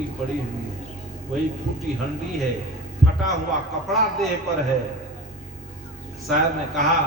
रोटी पड़ी हुई है, वही फूटी हंडी है, फटा हुआ कपड़ा देह पर है। शायर ने कहा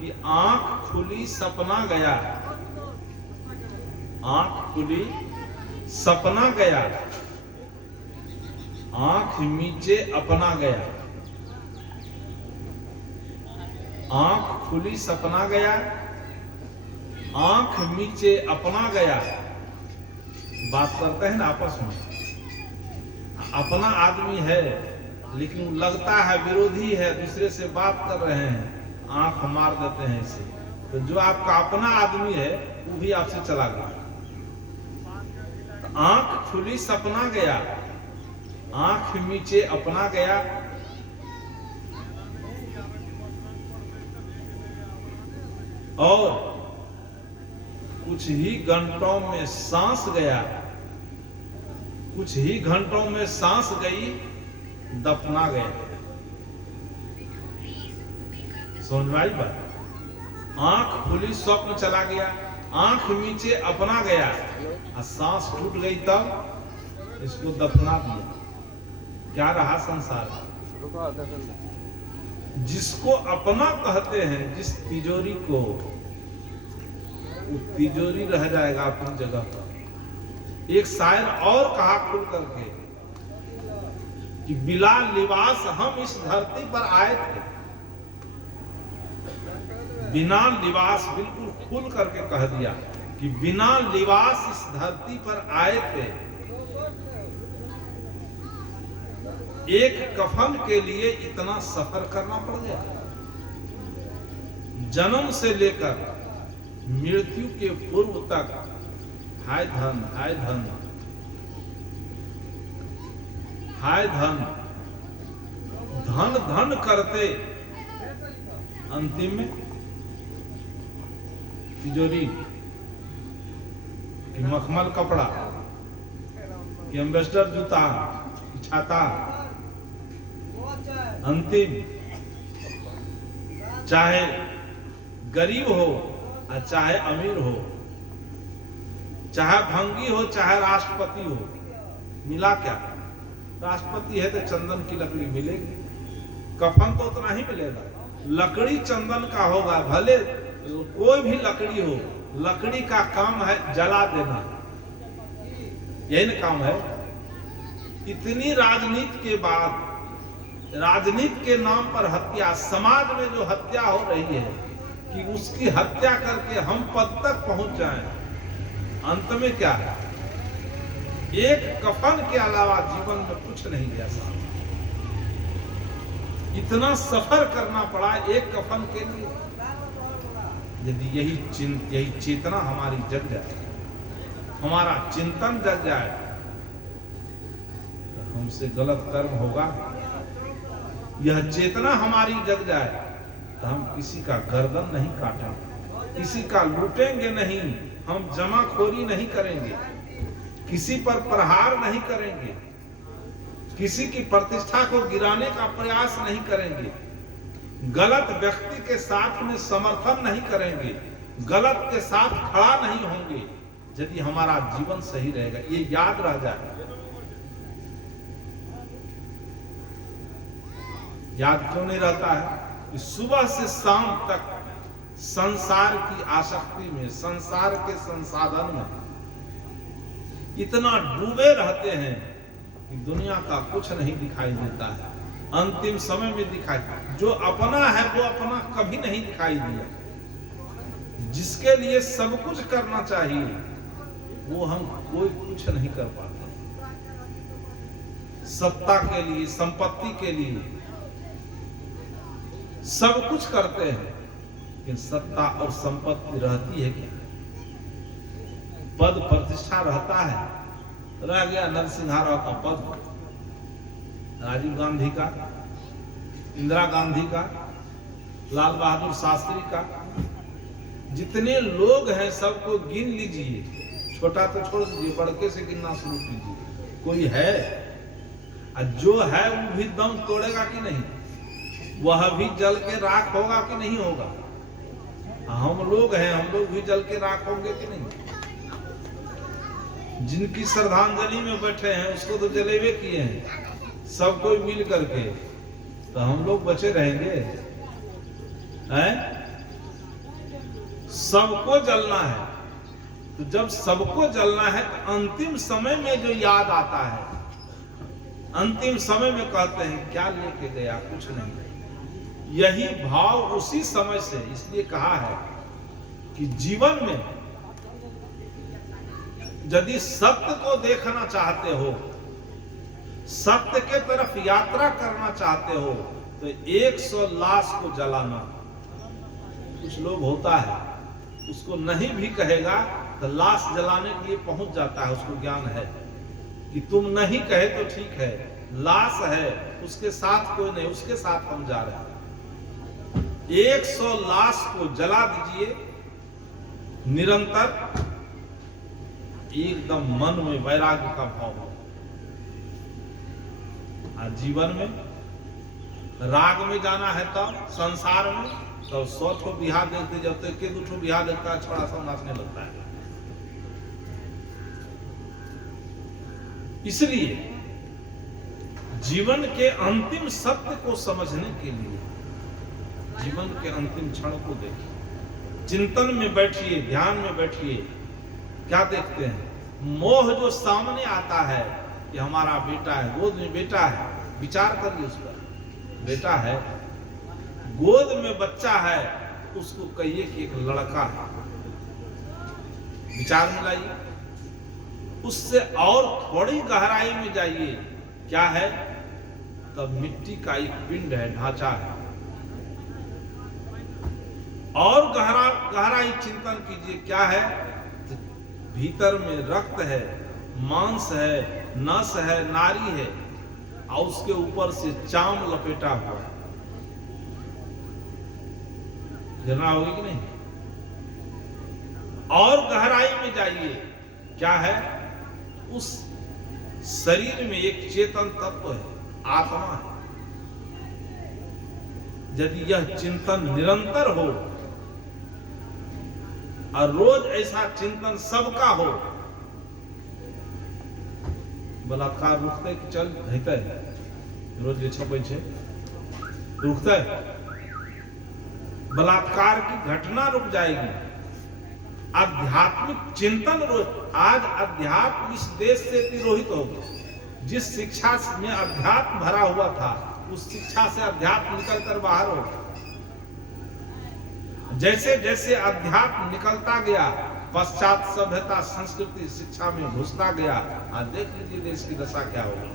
कि आंख खुली सपना गया, आंख खुली सपना गया, आंख नीचे अपना गया। आंख खुली सपना गया, आंख नीचे अपना गया। बात करते हैं ना आपस में, अपना आदमी है लेकिन लगता है विरोधी है, दूसरे से बात कर रहे हैं, आंख मार देते हैं इसे। तो जो आपका अपना आदमी है वो भी आपसे चला गया। तो आंख खुली सपना गया, आंख नीचे अपना गया। और कुछ ही घंटों में सांस गया, कुछ ही घंटों में सांस गई, दफना गया। समझ में आई बात? आंख खुली स्वप्न चला गया, आंख नीचे अपना गया, और सांस टूट गई तब इसको दफना दिया। क्या रहा संसार? जिसको अपना कहते हैं, जिस तिजोरी को, वो तिजोरी रह जाएगा अपनी जगह पर। एक शायर और कहा खुल करके कि बिला लिबास हम इस धरती पर आए थे। बिना लिबास, बिल्कुल खुल करके कह दिया कि बिना लिबास इस धरती पर आए थे। एक कफन के लिए इतना सफर करना पड़ गया। जन्म से लेकर मृत्यु के पूर्व तक हाय धन, हाय धन, हाय धन, धन धन करते अंतिम में तिजोरी कि मखमल कपड़ा, कि एम्बेसडर जूता, कि छाता, अंतिम चाहे गरीब हो और चाहे अमीर हो, चाहे भंगी हो चाहे राष्ट्रपति हो, मिला क्या? राष्ट्रपति है तो चंदन की लकड़ी मिलेगी, कफन तो उतना ही मिलेगा। लकड़ी चंदन का होगा, भले कोई भी लकड़ी हो, लकड़ी का काम है जला देना, यही ना काम है। इतनी राजनीति के बाद, राजनीति के नाम पर हत्या, समाज में जो हत्या हो रही है कि उसकी हत्या करके हम पद तक पहुंच जाएं, अंत में क्या है? एक कफन के अलावा जीवन में कुछ नहीं दिया साहब। इतना सफर करना पड़ा एक कफन के लिए। यदि यही चेतना हमारी जग जाए, हमारा चिंतन जग जाए, तो हमसे गलत कर्म होगा। यह चेतना हमारी जग जाए तो हम किसी का गर्दन नहीं काटेंगे, किसी का लूटेंगे नहीं, हम जमाखोरी नहीं करेंगे, किसी पर प्रहार नहीं करेंगे, किसी की प्रतिष्ठा को गिराने का प्रयास नहीं करेंगे, गलत व्यक्ति के साथ में समर्थन नहीं करेंगे, गलत के साथ खड़ा नहीं होंगे। यदि हमारा जीवन सही रहेगा, ये याद रह जाए। याद क्यों नहीं रहता है? कि सुबह से शाम तक संसार की आसक्ति में, संसार के संसाधन में इतना डूबे रहते हैं कि दुनिया का कुछ नहीं दिखाई देता है। अंतिम समय में दिखाई, जो अपना है वो अपना कभी नहीं दिखाई दिया। जिसके लिए सब कुछ करना चाहिए वो हम कोई कुछ नहीं कर पाते। सत्ता के लिए, संपत्ति के लिए सब कुछ करते हैं, लेकिन सत्ता और संपत्ति रहती है क्या? पद प्रतिष्ठा रहता है? रह गया नरसिंह राव का पद, राजीव गांधी का, इंदिरा गांधी का, लाल बहादुर शास्त्री का, जितने लोग हैं सबको गिन लीजिए। छोटा तो छोड़ दीजिए, बड़के से गिनना शुरू कीजिए। कोई है? जो है वो भी दम तोड़ेगा कि नहीं? वह भी जल के राख होगा कि नहीं होगा? हम लोग हैं, हम लोग भी जल के राख होंगे कि नहीं? जिनकी श्रद्धांजलि में बैठे हैं उसको तो जलेबे किए हैं सब कोई मिल करके, तो हम लोग बचे रहेंगे हैं? सबको जलना है, तो जब सबको जलना है तो अंतिम समय में जो याद आता है, अंतिम समय में कहते हैं क्या लेके गया, कुछ नहीं। यही भाव उसी समय से, इसलिए कहा है कि जीवन में यदि सत्य को देखना चाहते हो, सत्य के तरफ यात्रा करना चाहते हो, तो 100 लाश को जलाना। कुछ लोग होता है उसको नहीं भी कहेगा तो लाश जलाने के लिए पहुंच जाता है, उसको ज्ञान है कि तुम नहीं कहे तो ठीक है, लाश है उसके साथ कोई नहीं, उसके साथ हम जा रहे हैं। 100 लाश को जला दीजिए निरंतर, एकदम मन में वैराग्य का भाव हो। और जीवन में राग में जाना है तब संसार में, तो 100 ठो बिहार देखते जब तक के 2 ठो बिहार देखता है, छोड़ा सा नाचने लगता है। इसलिए जीवन के अंतिम सत्य को समझने के लिए जीवन के अंतिम क्षण को देखिए, चिंतन में बैठिए, ध्यान में बैठिए। क्या देखते हैं? मोह जो सामने आता है कि हमारा बेटा है, गोद में बेटा है, विचार करिए उस पर। बेटा है, गोद में बच्चा है, उसको कहिए कि एक लड़का है, विचार में लाइए। उससे और थोड़ी गहराई में जाइए, क्या है? तब मिट्टी का एक पिंड है, ढांचा है। और गहराई चिंतन कीजिए, क्या है? भीतर में रक्त है, मांस है, नस है, नारी है, और उसके ऊपर से चाम लपेटा हुआ है। गिरना होगी कि नहीं? और गहराई में जाइए, क्या है? उस शरीर में एक चेतन तत्व है, आत्मा है। यदि यह चिंतन निरंतर हो और रोज ऐसा चिंतन सबका हो, बलात्कार रुकते कि चल रहते है, रोज ये छपे छे रुकते है, बलात्कार की घटना रुक जाएगी। आध्यात्मिक चिंतन रोज, आज अध्यात्म इस देश से तिरोहित हो गया। जिस शिक्षा में अध्यात्म भरा हुआ था, उस शिक्षा से अध्यात्म निकलकर बाहर हो गया। जैसे जैसे अध्यात्म निकलता गया, पश्चात सभ्यता संस्कृति शिक्षा में घुसता गया। आज देख लीजिए देश की दशा क्या होगी।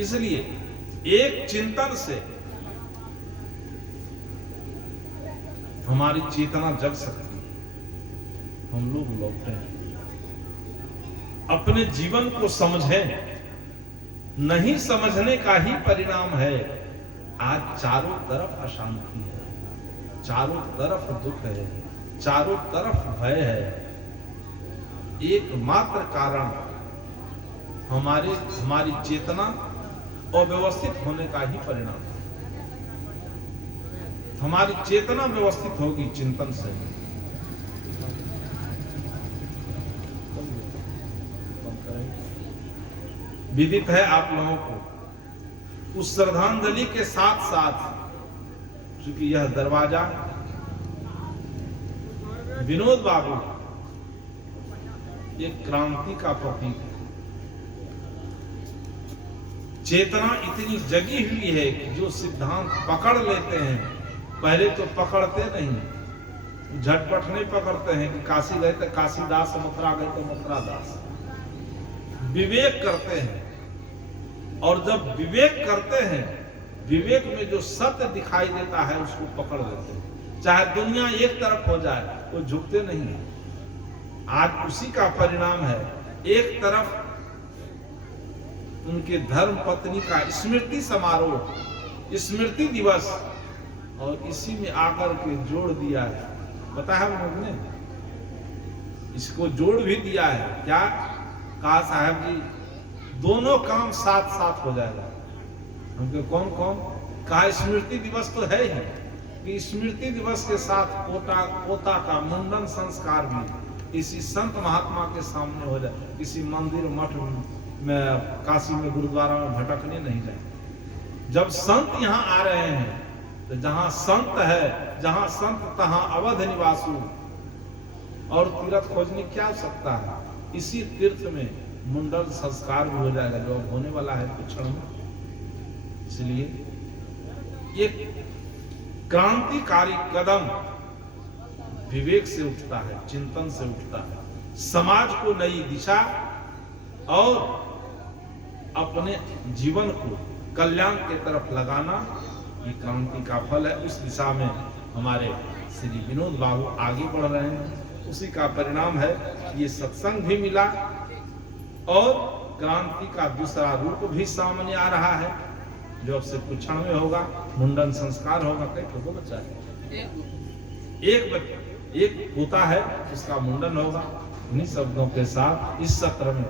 इसलिए एक चिंतन से हमारी चेतना जग सकती है। हम लोग लौटे हैं, अपने जीवन को समझें। नहीं समझने का ही परिणाम है आज चारों तरफ अशांति है, चारों तरफ दुख है, चारों तरफ भय है। एकमात्र कारण हमारी चेतना अव्यवस्थित होने का ही परिणाम है। हमारी चेतना व्यवस्थित होगी चिंतन से। विदित है आप लोगों को, उस श्रद्धांजलि के साथ साथ, क्योंकि यह दरवाजा विनोद बाबू एक क्रांति का प्रतीक है। चेतना इतनी जगी हुई है कि जो सिद्धांत पकड़ लेते हैं, पहले तो पकड़ते नहीं, झटपट नहीं पकड़ते हैं कि काशी गए तो काशीदास, मथुरा गए तो मथुरा दास। विवेक करते हैं, और जब विवेक करते हैं, विवेक में जो सत्य दिखाई देता है उसको पकड़ लेते हैं। चाहे दुनिया एक तरफ हो जाए, वो झुकते नहीं है। आज उसी का परिणाम है। एक तरफ उनके धर्म पत्नी का स्मृति समारोह, स्मृति दिवस, और इसी में आकर के जोड़ दिया है। बताया हम लोग ने, इसको जोड़ भी दिया है। क्या कहा साहब जी? दोनों काम साथ साथ हो जाएगा। हमको कौन कौन कहा? स्मृति दिवस तो है ही, कि स्मृति दिवस के साथ पोता का मुंडन संस्कार भी, किसी संत महात्मा के सामने हो जाए, किसी मंदिर मठ में, काशी में, गुरुद्वारा में भटकने नहीं जाए। जब संत यहाँ आ रहे हैं तो जहां संत है, जहां संत तहां अवध निवासु, और तीर्थ खोजने क्या आवश्यकता है। इसी तीर्थ में मुंडन संस्कार भी हो जाएगा, जो अब होने वाला है कुछ क्षण में। इसलिए ये क्रांतिकारी कदम विवेक से उठता है, चिंतन से उठता है, समाज को नई दिशा और अपने जीवन को कल्याण के तरफ लगाना, ये क्रांति का फल है। उस दिशा में हमारे श्री विनोद बाबू आगे बढ़ रहे हैं, उसी का परिणाम है कि ये सत्संग भी मिला और क्रांति का दूसरा रूप भी सामने आ रहा है, जो अब से कुछ क्षण में होगा। मुंडन संस्कार होगा। कई ठोको बच्चा है, एक होता है, उसका मुंडन होगा। इन्हीं शब्दों के साथ इस सत्र में